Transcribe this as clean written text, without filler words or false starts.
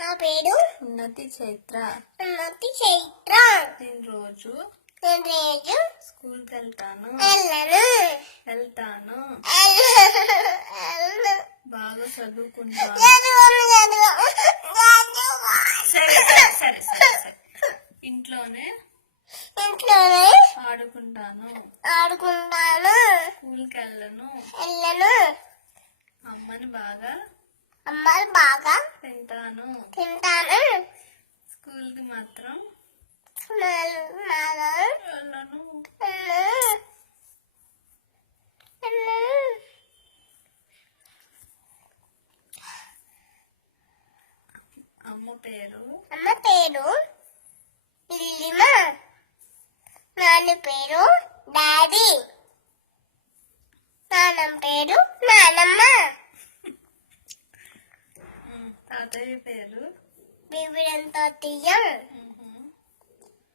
నా పేరు ఉన్నతి చైత్ర. ఉన్నతి చైత్ర. నేను రోజు స్కూల్కి వెళ్తాను. బాగా చదువుకుంటాను. సరే సరే సరే సరే. ఇంట్లోనే ఆడుకుంటాను. స్కూల్కి వెళ్ళను. అమ్మని బాగా తింటాను. స్కూల్కి మాత్రం వెళ్ళను. అమ్మ పేరు ఇల్లిమ. నాన్న పేరు డాడీ. నాన్నమ్మ పేరు నానమ్మ. తాతయ్య పేరు బిబిడంతో తీయం.